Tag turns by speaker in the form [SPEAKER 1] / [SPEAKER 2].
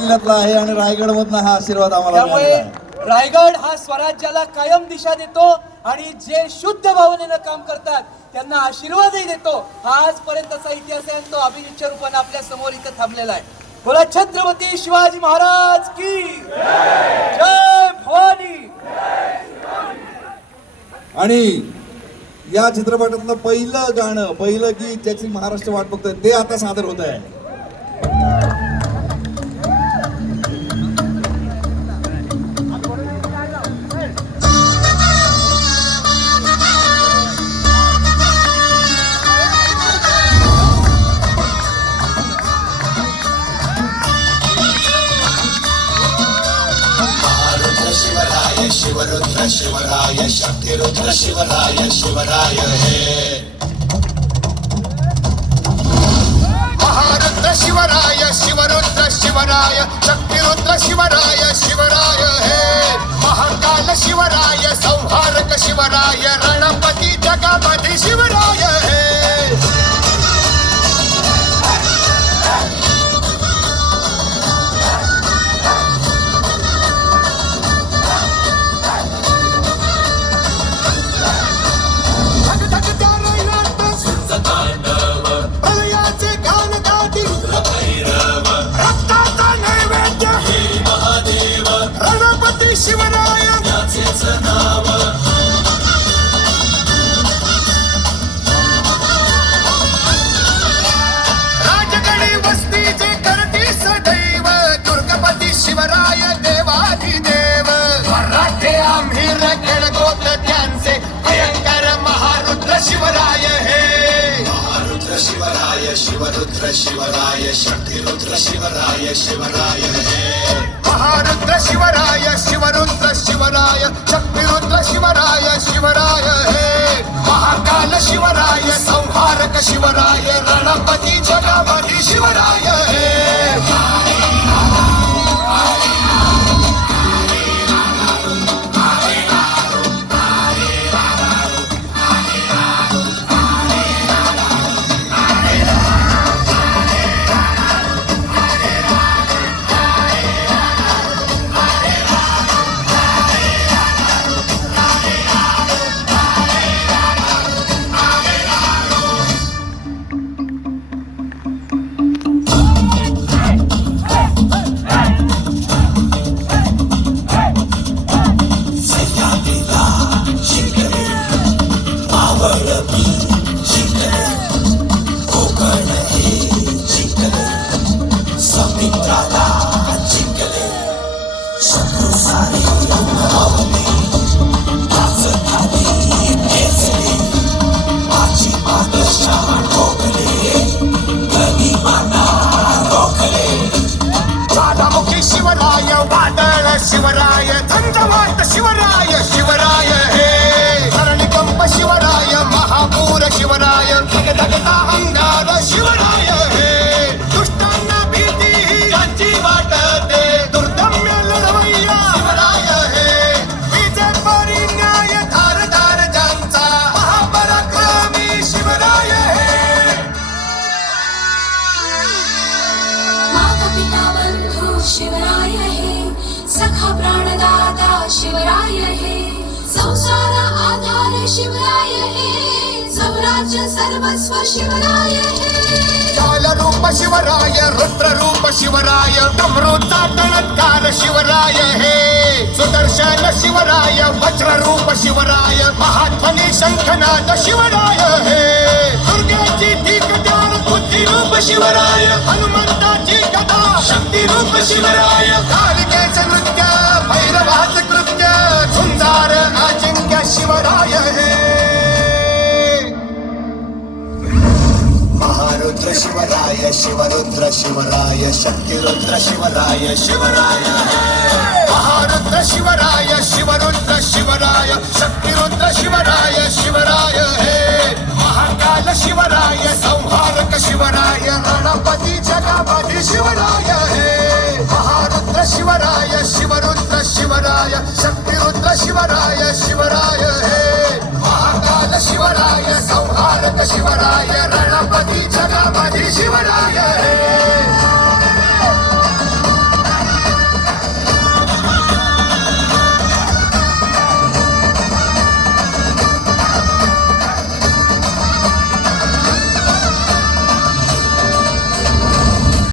[SPEAKER 1] जिल्ह्यातला आहे आणि रायगड मधनं हा आशीर्वाद आम्हाला
[SPEAKER 2] त्यामुळे
[SPEAKER 1] मिळालेला आहे.
[SPEAKER 2] रायगड हा स्वराज्याला कायम दिशा देतो आणि जे शुद्ध भावनेनं काम करतात त्यांना आशीर्वादही देतो. हा आजपर्यंतचा इतिहास आहे आणि तो अभिजितच्या रूपाने आपल्यासमोर इथं थांबलेला आहे. बोला छत्रपती शिवाजी महाराज की जय भवानी?
[SPEAKER 1] आणि या चित्रपटातलं पहिलं गाणं पहिलं गीत ज्याची महाराष्ट्र वाट बघतोय ते आता सादर होत आहे
[SPEAKER 3] रुद्र शिवराय शिवरुद्र रुद्र शिवराय शिवराय हे। महारुद्र शिवराय शिवरुद्र शिवराय शक्तिरुद्र शिवराय शिवराय हे। महाकाल शिवराय संहारक शिवराय रणपती शिवराय शिवरुद्र शिवराय शक्तिरुद्र शिवराय शिवराय हे. महारुद्र शिवराय शिवरुद्र शिवराय शक्तिरुद्र शिवराय शिवराय हे महाकाल शिवराय संहारक शिवराय रणपती जगापती शिवराय हे वादळ शिवराय शिवराय हे.
[SPEAKER 4] संसार आधार शिवराय हे. स्वराज्य सर्वस्व शिवराय हे.
[SPEAKER 3] काल रूप शिवराय रुद्र रूप शिवराय डमरूचा टणत्कार शिवराय हे. सुदर्शन शिवराय वज्र रूप शिवराय महाध्वनी शंखनाद शिवराय हे. दुर्गाची ठीक ज्ञान बुद्धी रूप शिवराय हनुमंताची गदा शक्ती रूप शिवराय महारुद्र शिवराय शिवरुद्र शिवराय शक्तिरुद्र शिवराय शिवराय। महारुद्र शिवराय शिवरुद्र शिवराय शक्तिरुद्र शिवराय शिवराय। हे महाकाल शिवराय संहारक शिवराय गणपती जगापती शिवराय। हे महारुद्र शिवराय शिवरुद्र शिवराय शक्तिरुद्र शिवराय शिवराय। हे महाकाल शिवराय संहारक शिवराय रणपती जगापती शिवराय हे